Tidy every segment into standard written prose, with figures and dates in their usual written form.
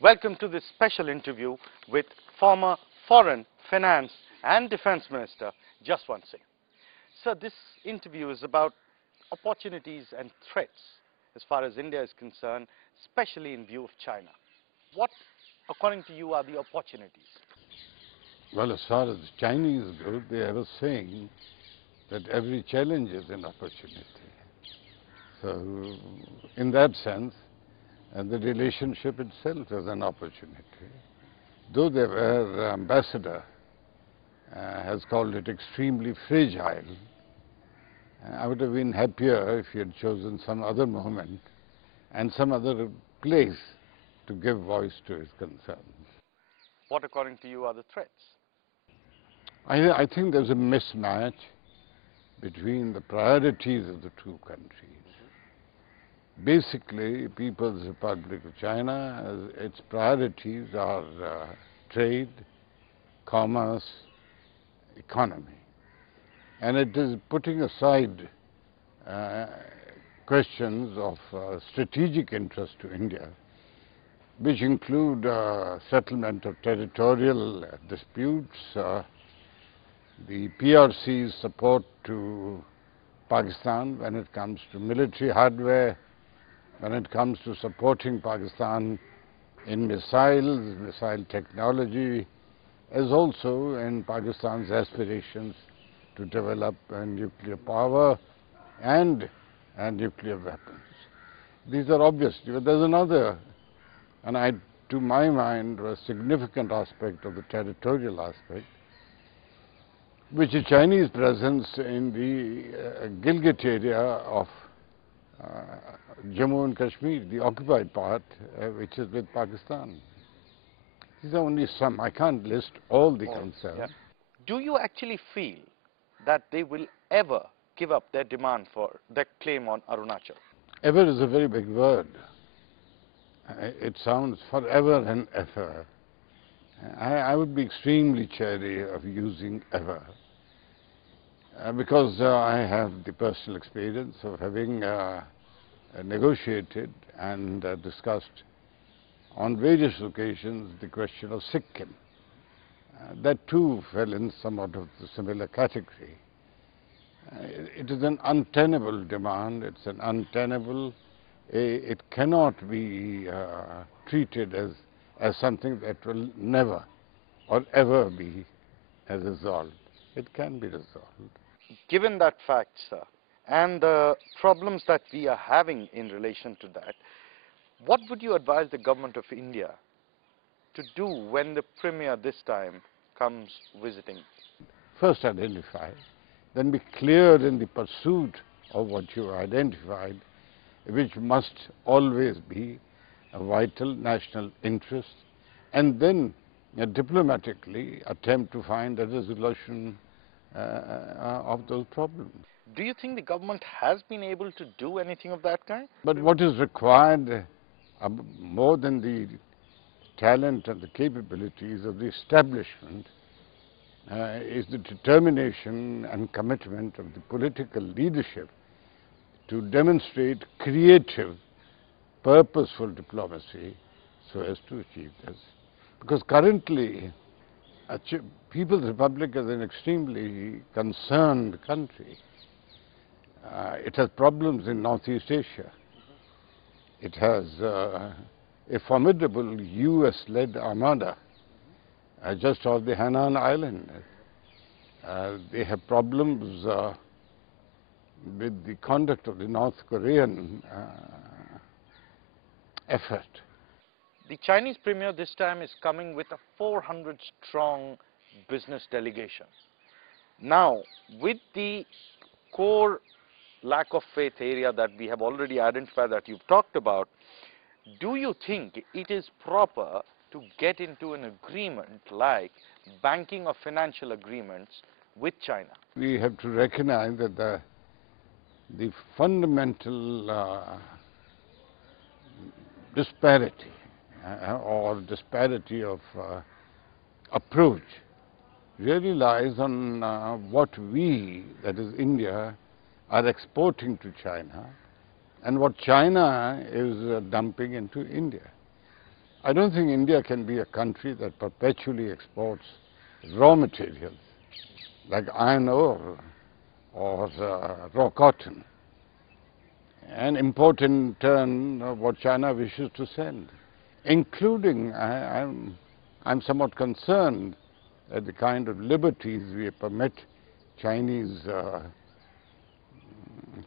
Welcome to this special interview with former Foreign, Finance and Defence Minister Jaswant Singh. Sir, this interview is about opportunities and threats as far as India is concerned, especially in view of China. What, according to you, are the opportunities? Well, as far as the Chinese go, they have a saying that every challenge is an opportunity. So, in that sense, the relationship itself is an opportunity. Though their ambassador has called it extremely fragile, I would have been happier if he had chosen some other moment and some other place to give voice to his concerns. What, according to you, are the threats? I think there's a mismatch between the priorities of the two countries. Basically, People's Republic of China, its priorities are trade, commerce, economy. And it is putting aside questions of strategic interest to India, which include settlement of territorial disputes, the PRC's support to Pakistan when it comes to military hardware, when it comes to supporting Pakistan in missiles, missile technology, as also in Pakistan's aspirations to develop nuclear power and nuclear weapons. These are obvious, but there's another, and to my mind, a significant aspect of the territorial aspect, which is Chinese presence in the Gilgit area of Jammu and Kashmir, the occupied part, which is with Pakistan. These are only some. I can't list all the concerns. Yeah. Do you actually feel that they will ever give up their demand for their claim on Arunachal? Ever is a very big word. It sounds forever and ever. I would be extremely chary of using ever, because I have the personal experience of having negotiated and discussed on various occasions the question of Sikkim. That too fell in somewhat of the similar category. It is an untenable demand, it's an untenable, it cannot be treated as something that will never or ever be resolved. It can be resolved. Given that fact, sir, and the problems that we are having in relation to that, what would you advise the government of India to do when the Premier this time comes visiting? First identify, then be clear in the pursuit of what you identified, which must always be a vital national interest, and then diplomatically attempt to find a resolution of those problems. Do you think the government has been able to do anything of that kind? But what is required more than the talent and the capabilities of the establishment is the determination and commitment of the political leadership to demonstrate creative, purposeful diplomacy so as to achieve this. Because currently, People's Republic is an extremely concerned country. It has problems in Northeast Asia. It has a formidable US-led armada just off the Hainan Island. They have problems with the conduct of the North Korean effort. The Chinese Premier this time is coming with a 400-strong business delegation. Now, with the core lack of faith area that we have already identified that you've talked about, do you think it is proper to get into an agreement like banking or financial agreements with China? We have to recognize that the fundamental disparity of approach really lies on what we, that is India, are exporting to China and what China is dumping into India. I don't think India can be a country that perpetually exports raw materials like iron ore or raw cotton and import in turn what China wishes to send, including, I'm somewhat concerned at the kind of liberties we permit Chinese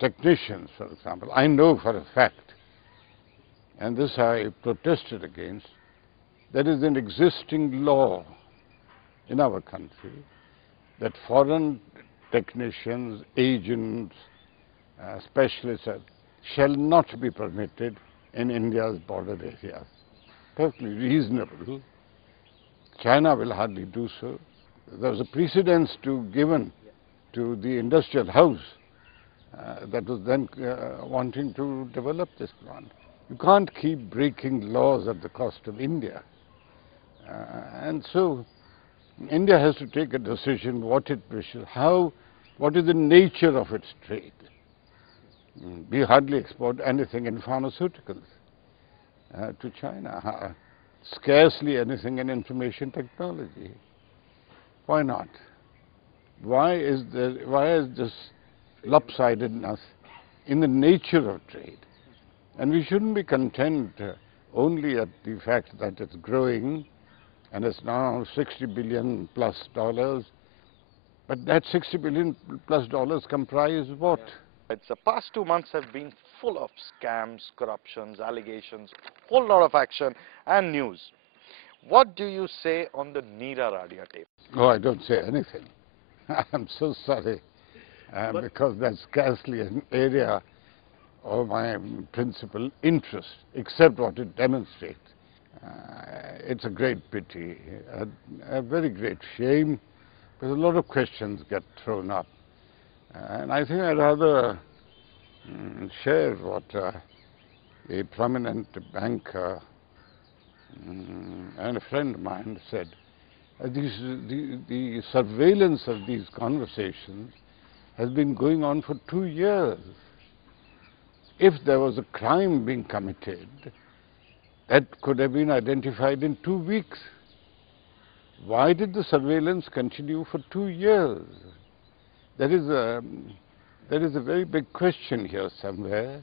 technicians, for example. I know for a fact, and this I protested against, there is an existing law in our country that foreign technicians, agents, specialists shall not be permitted in India's border areas. Perfectly reasonable. China will hardly do so. There was a precedence given to the industrial house that was then wanting to develop this plant. You can't keep breaking laws at the cost of India. And so India has to take a decision what it wishes, what is the nature of its trade. We hardly export anything in pharmaceuticals to China, scarcely anything in information technology. Why not? Why is this lopsidedness in the nature of trade? And we shouldn't be content only at the fact that it's growing and it's now $60 billion plus dollars. But that $60 billion plus dollars comprise what? The past 2 months have been full of scams, corruptions, allegations, whole lot of action and news. What do you say on the Neera Radia tape? Oh, I don't say anything. I'm so sorry, because that's scarcely an area of my principal interest, except what it demonstrates. It's a great pity, a very great shame, because a lot of questions get thrown up. And I think I'd rather share what a prominent banker and a friend of mine said. The surveillance of these conversations has been going on for 2 years. If there was a crime being committed, that could have been identified in 2 weeks. Why did the surveillance continue for 2 years? There is a very big question here somewhere,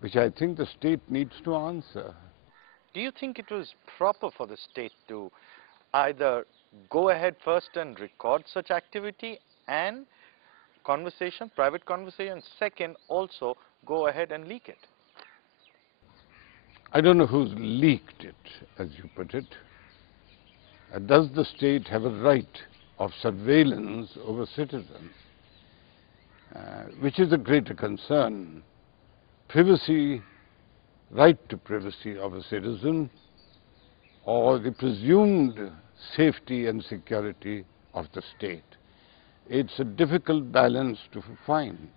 which I think the state needs to answer. Do you think it was proper for the state to either go ahead first and record such activity and private conversation, second, also go ahead and leak it? I don't know who's leaked it, as you put it. Does the state have a right of surveillance over citizens? Which is a greater concern? Privacy, right to privacy of a citizen, or the presumed safety and security of the state? It's a difficult balance to find.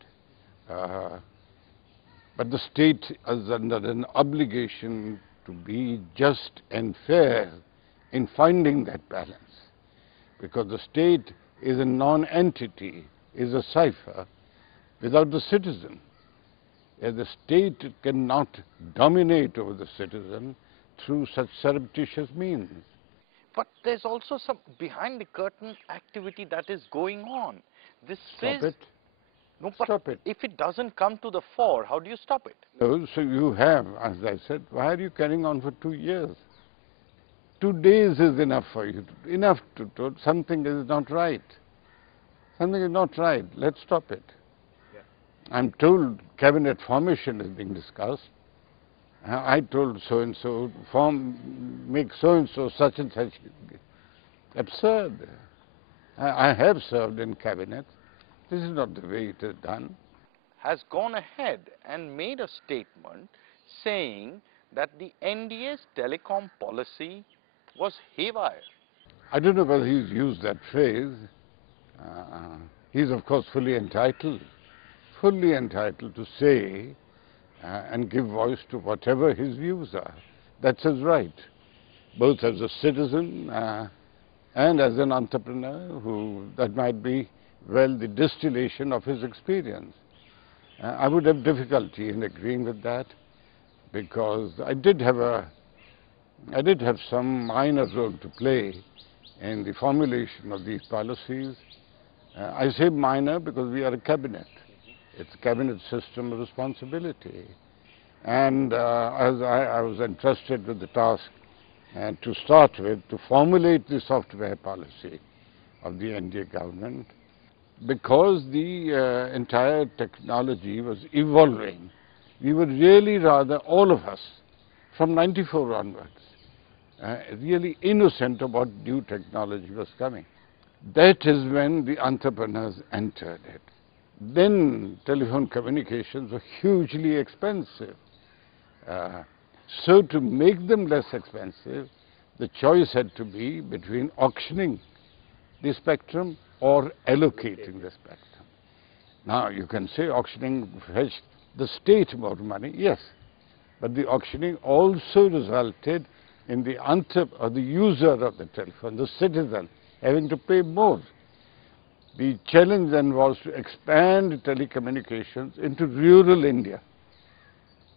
But the state is under an obligation to be just and fair in finding that balance, because the state is a non-entity, is a cipher without the citizen. The state cannot dominate over the citizen through such surreptitious means. But there's also some behind the curtain activity that is going on. Stop it. No, but Stop it. if it doesn't come to the fore, how do you stop it? No, so you have, as I said, why are you carrying on for 2 years? 2 days is enough for you, enough to something is not right. Something is not right, let's stop it. Yeah. I'm told cabinet formation is being discussed. I told so-and-so, make so-and-so such and such. Absurd. I have served in cabinet. This is not the way it is done. Has gone ahead and made a statement saying that the NDA's telecom policy was haywire. I don't know whether he's used that phrase. He's of course fully entitled to say and give voice to whatever his views are. That's his right, both as a citizen and as an entrepreneur that might be, well, the distillation of his experience. I would have difficulty in agreeing with that, because I did have a I did have some minor role to play in the formulation of these policies. I say minor because we are a cabinet. It's a cabinet system of responsibility. And as I was entrusted with the task to start with, to formulate the software policy of the NDA government, because the entire technology was evolving, we were really rather, all of us, from 94 onwards, really innocent about new technology was coming. That is when the entrepreneurs entered it. Then telephone communications were hugely expensive. So to make them less expensive, the choice had to be between auctioning the spectrum or allocating the spectrum. Now you can say auctioning fetched the state more money, yes, but the auctioning also resulted in the user of the telephone, the citizen, having to pay more. The challenge then was to expand telecommunications into rural India,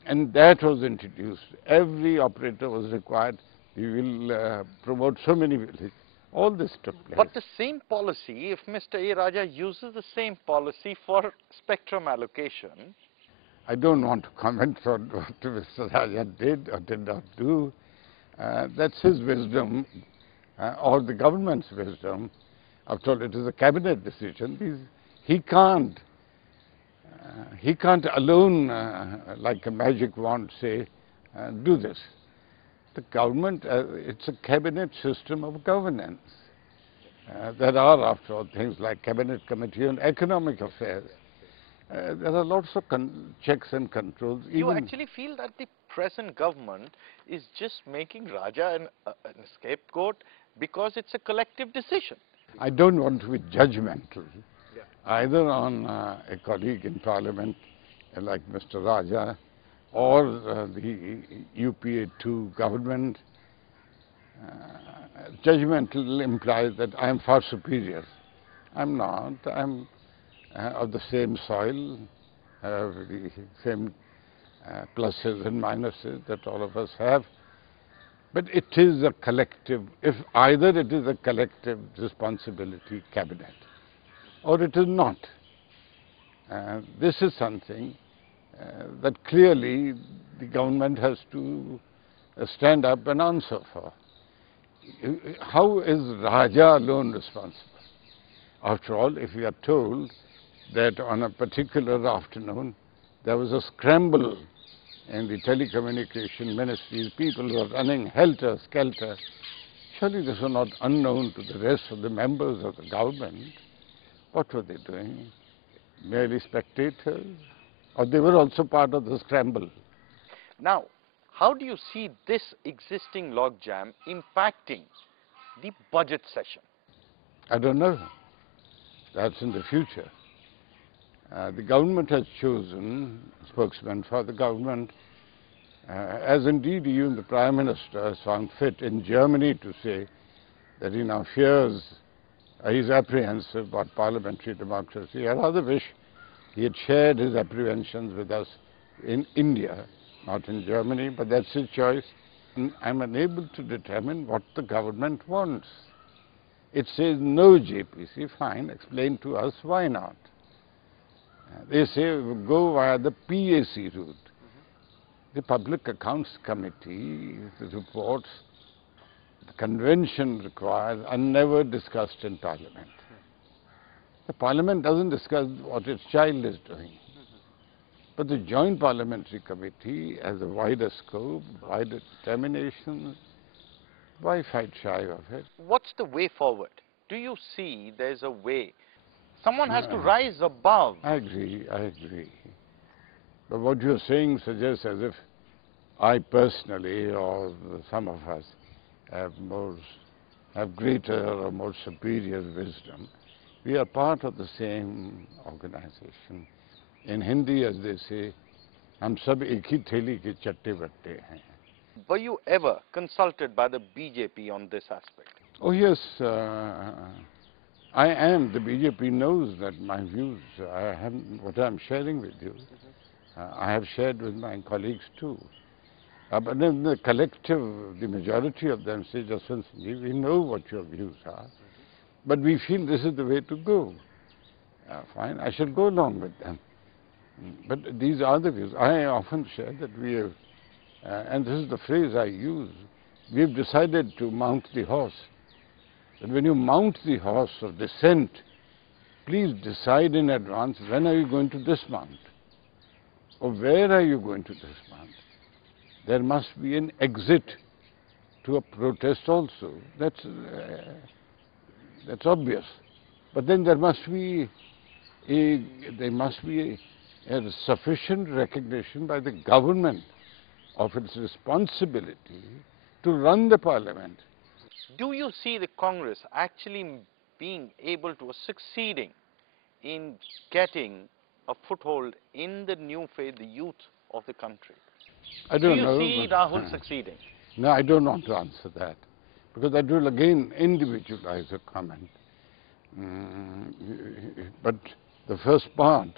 and that was introduced. Every operator was required, we will promote so many villages. All this took place. But the same policy, if Mr. A. Raja uses the same policy for spectrum allocation. I don't want to comment on what Mr. Raja did or did not do. That's his wisdom or the government's wisdom. After all, it is a cabinet decision. He can't alone, like a magic wand, say, do this. The government, it's a cabinet system of governance. There are, after all, things like Cabinet Committee on Economic Affairs. There are lots of checks and controls. You actually feel that the present government is just making Raja an scapegoat because it's a collective decision? I don't want to be judgmental, either on a colleague in Parliament like Mr. Raja or the UPA2 government. Judgmental implies that I am far superior. I'm not. I'm of the same soil, the same pluses and minuses that all of us have. But it is a collective, if either it is a collective responsibility cabinet or it is not. This is something that clearly the government has to stand up and answer for. How is Raja alone responsible? After all, if we are told that on a particular afternoon there was a scramble in the telecommunication ministries, people were running helter-skelter, surely this was not unknown to the rest of the members of the government. What were they doing? Merely spectators? Or they were also part of the scramble? Now, how do you see this existing logjam impacting the budget session? I don't know. That's in the future. The government has chosen a spokesman for the government, as indeed even the Prime Minister has found fit in Germany to say that he now fears, he's apprehensive about parliamentary democracy. I rather wish he had shared his apprehensions with us in India, not in Germany, but that's his choice. I'm unable to determine what the government wants. It says no JPC, fine, explain to us why not. They say go via the PAC route. The Public Accounts Committee, the reports, the convention requires are never discussed in Parliament. The Parliament doesn't discuss what its child is doing. But the Joint Parliamentary Committee has a wider scope, wider determinations. Why fight shy of it? What's the way forward? Do you see there's a way? Someone has to rise above. I agree. But what you're saying suggests as if I personally or some of us have greater or more superior wisdom. We are part of the same organization. In Hindi, as they say, हम सब एक ही थैली के चट्टे बट्टे हैं. Were you ever consulted by the BJP on this aspect? Oh yes, I am. The BJP knows that my views, what I'm sharing with you, I have shared with my colleagues too. But then the collective, the majority of them say, Jaswant Singh, we know what your views are, but we feel this is the way to go. Fine, I shall go along with them. But these are the views. I often share that we have, and this is the phrase I use, we have decided to mount the horse. That when you mount the horse of descent, please decide in advance when are you going to dismount, or where are you going to dismount. There must be an exit to a protest also. That's obvious. But then there must be a sufficient recognition by the government of its responsibility to run the parliament. Do you see the Congress actually being able to, or succeeding in getting a foothold in the new faith, the youth of the country? I Do don't you know. see Rahul succeeding? No, I don't want to answer that, because that will again individualize a comment. But the first part,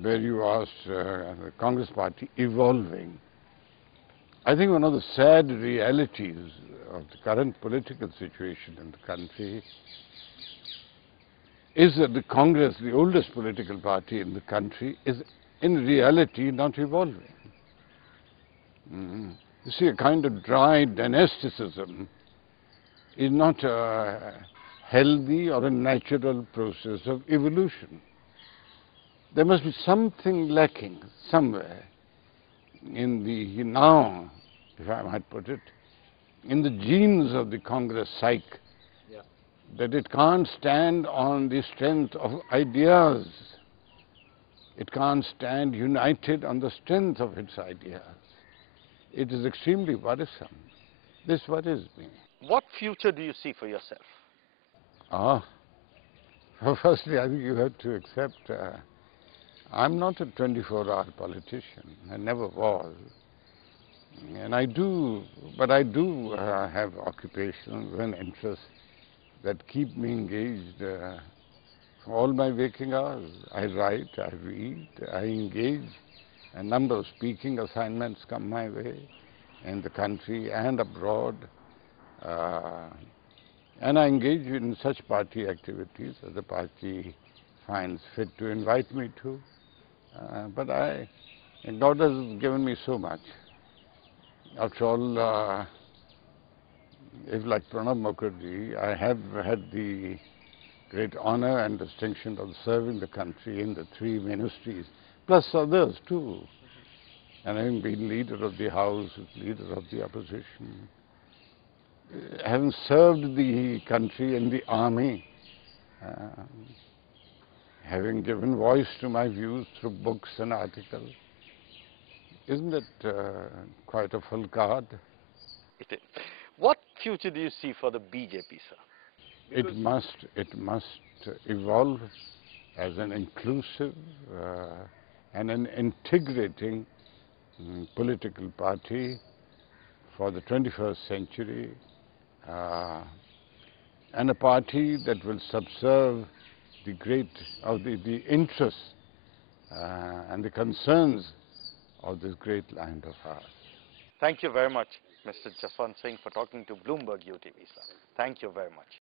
where you asked the Congress party evolving, I think one of the sad realities of the current political situation in the country is that the Congress, the oldest political party in the country, is in reality not evolving. You see, a kind of dry dynasticism is not a healthy or a natural process of evolution. There must be something lacking somewhere in the now, if I might put it, in the genes of the Congress psyche, that it can't stand on the strength of ideas. It can't stand united on the strength of its ideas. It is extremely worrisome. This worries me. What future do you see for yourself? Well, firstly, I think you have to accept I'm not a 24-hour politician. I never was. And I do have occupations and interests that keep me engaged for all my waking hours. I write, I read, I engage. A number of speaking assignments come my way in the country and abroad. And I engage in such party activities as the party finds fit to invite me to. But God has given me so much. After all, if like Pranab Mukherjee, I have had the great honor and distinction of serving the country in the 3 ministries, plus others too. And having been leader of the House, leader of the opposition, having served the country in the army, having given voice to my views through books and articles, isn't it quite a full card? It is. What future do you see for the BJP, sir? It must evolve as an inclusive and an integrating political party for the 21st century, and a party that will subserve the interests and the concerns of this great land of ours. Thank you very much, Mr. Jaswant Singh, for talking to BloomBERG UTV, sir. Thank you very much.